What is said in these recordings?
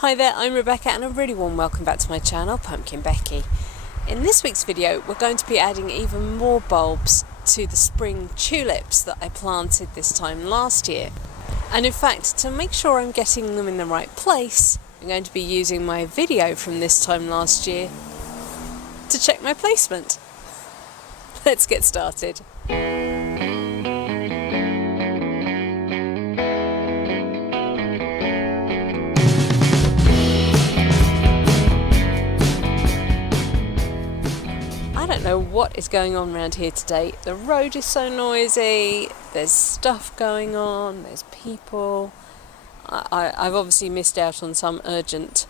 Hi there, I'm Rebecca and a really warm welcome back to my channel, PumpkinBecki. In this week's video we're going to be adding even more bulbs to the spring tulips that I planted this time last year. And in fact, to make sure I'm getting them in the right place, I'm going to be using my video from this time last year to check my placement. Let's get started. I don't know what is going on around here today. The road is so noisy, there's stuff going on, there's people. I've obviously missed out on some urgent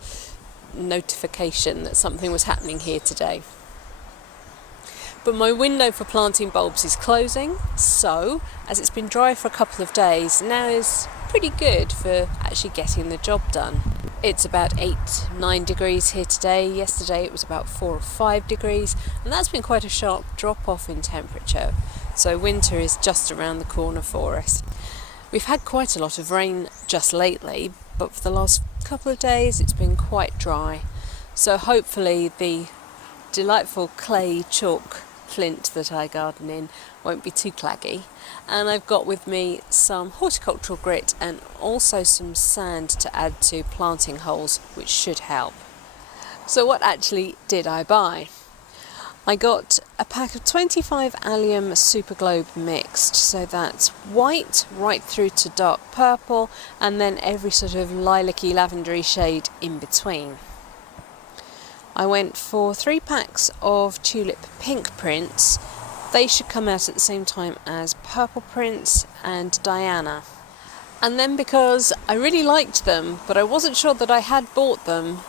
notification that something was happening here today. But my window for planting bulbs is closing, so as it's been dry for a couple of days, now is pretty good for actually getting the job done. It's about 8-9 degrees here today. Yesterday it was about 4 or 5 degrees, and that's been quite a sharp drop off in temperature, so winter is just around the corner for us. We've had quite a lot of rain just lately, but for the last couple of days it's been quite dry, so hopefully the delightful clay chalk flint that I garden in won't be too claggy. And I've got with me some horticultural grit and also some sand to add to planting holes, which should help. So what actually did I buy? I got a pack of 25 allium super globe mixed, so that's white right through to dark purple and then every sort of lilac-y lavendery shade in between. I went for 3 packs of tulip pink prints. They should come out at the same time as purple prints and Diana. And then because I really liked them, but I wasn't sure that I had bought them,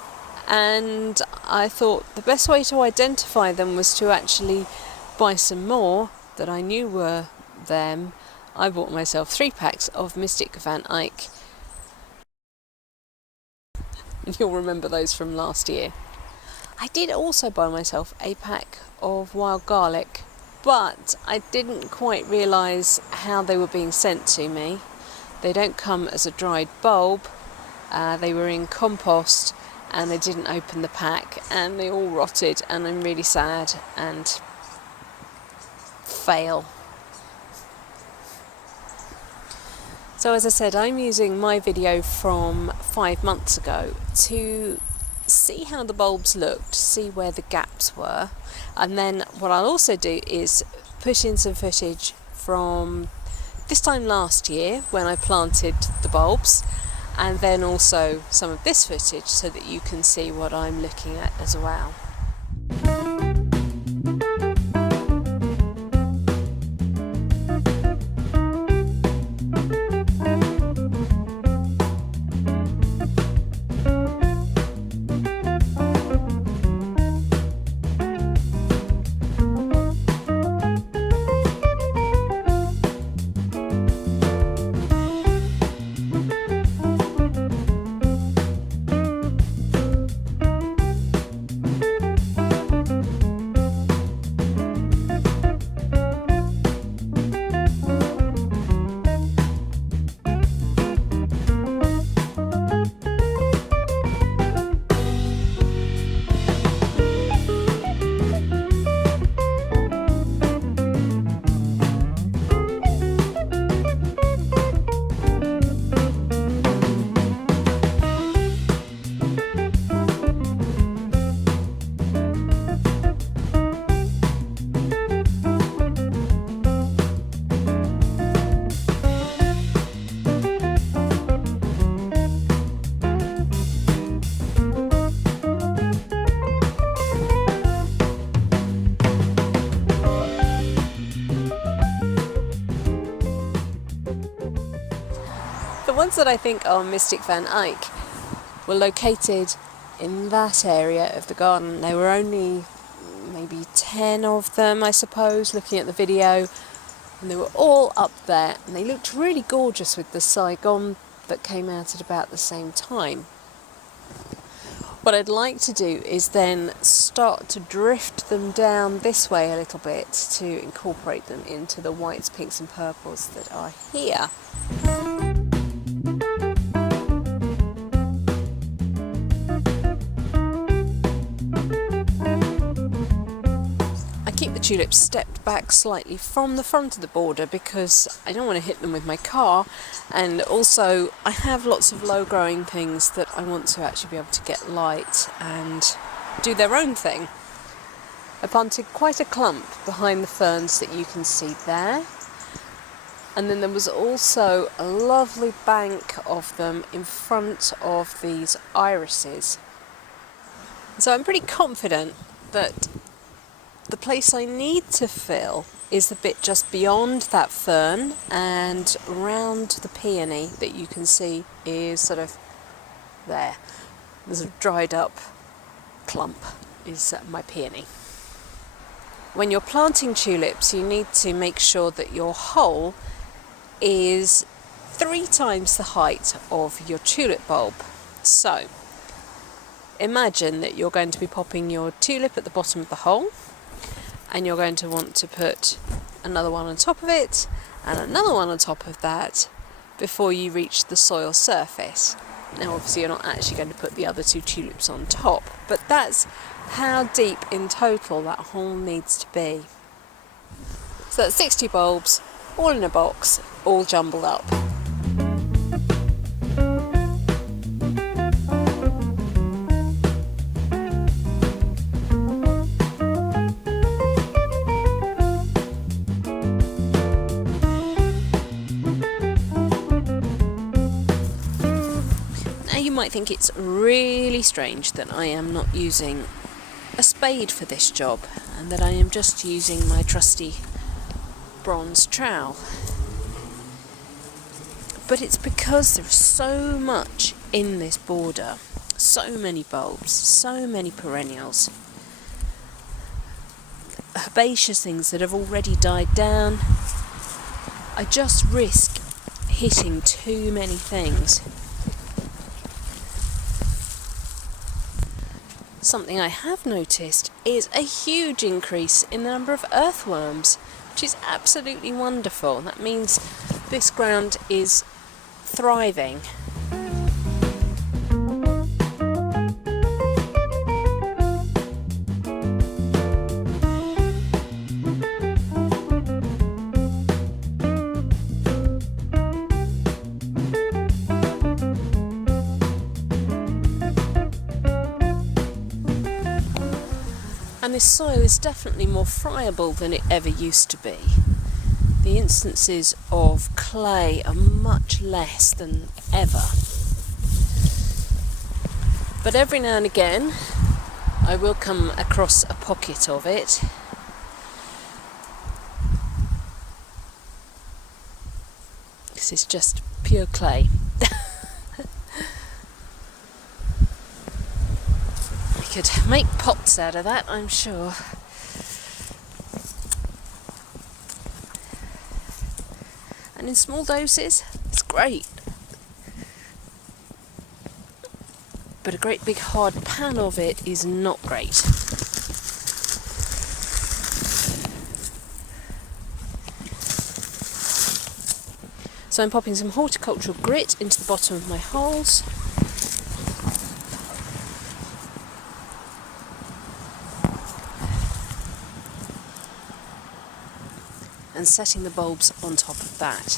and I thought the best way to identify them was to actually buy some more that I knew were them. I bought myself 3 packs of Mystic Van Eijk. You'll remember those from last year. I did also buy myself a pack of wild garlic, but I didn't quite realise how they were being sent to me. They don't come as a dried bulb. They were in compost and I didn't open the pack and they all rotted, and I'm really sad and fail. So as I said, I'm using my video from 5 months ago to see how the bulbs looked, see where the gaps were, and then what I'll also do is put in some footage from this time last year when I planted the bulbs, and then also some of this footage so that you can see what I'm looking at as well. The ones that I think are Mystic Van Eijk were located in that area of the garden. There were only maybe 10 of them, I suppose, looking at the video, and they were all up there, and they looked really gorgeous with the Saigon that came out at about the same time. What I'd like to do is then start to drift them down this way a little bit to incorporate them into the whites, pinks and purples that are here. tulips stepped back slightly from the front of the border because I don't want to hit them with my car, and also I have lots of low growing things that I want to actually be able to get light and do their own thing. I planted quite a clump behind the ferns that you can see there, and then there was also a lovely bank of them in front of these irises. So I'm pretty confident that the place I need to fill is the bit just beyond that fern, and around the peony that you can see is sort of there. There's a dried up clump is my peony. When you're planting tulips, you need to make sure that your hole is 3 times the height of your tulip bulb. So imagine that you're going to be popping your tulip at the bottom of the hole, and you're going to want to put another one on top of it and another one on top of that before you reach the soil surface. Now obviously you're not actually going to put the other 2 tulips on top, but that's how deep in total that hole needs to be. So that's 60 bulbs, all in a box, all jumbled up. You might think it's really strange that I am not using a spade for this job and that I am just using my trusty bronze trowel. But it's because there's so much in this border, so many bulbs, so many perennials, herbaceous things that have already died down. I just risk hitting too many things. Something I have noticed is a huge increase in the number of earthworms, which is absolutely wonderful. That means this ground is thriving. And this soil is definitely more friable than it ever used to be. The instances of clay are much less than ever. But every now and again I will come across a pocket of it. This is just pure clay. Could make pots out of that, I'm sure. And in small doses, it's great. But a great big hard pan of it is not great. So I'm popping some horticultural grit into the bottom of my holes. And setting the bulbs on top of that.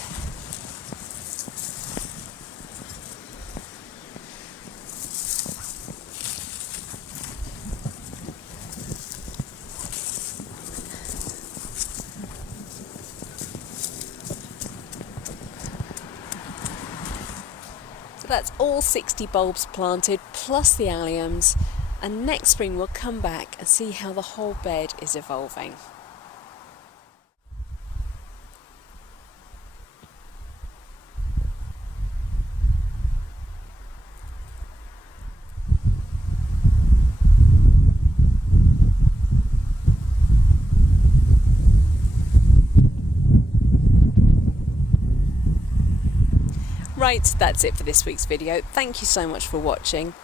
So that's all 60 bulbs planted, plus the alliums, and next spring we'll come back and see how the whole bed is evolving. Right, that's it for this week's video. Thank you so much for watching.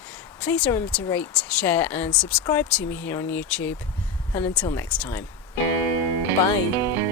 Please remember to rate, share and subscribe to me here on YouTube. And until next time, bye.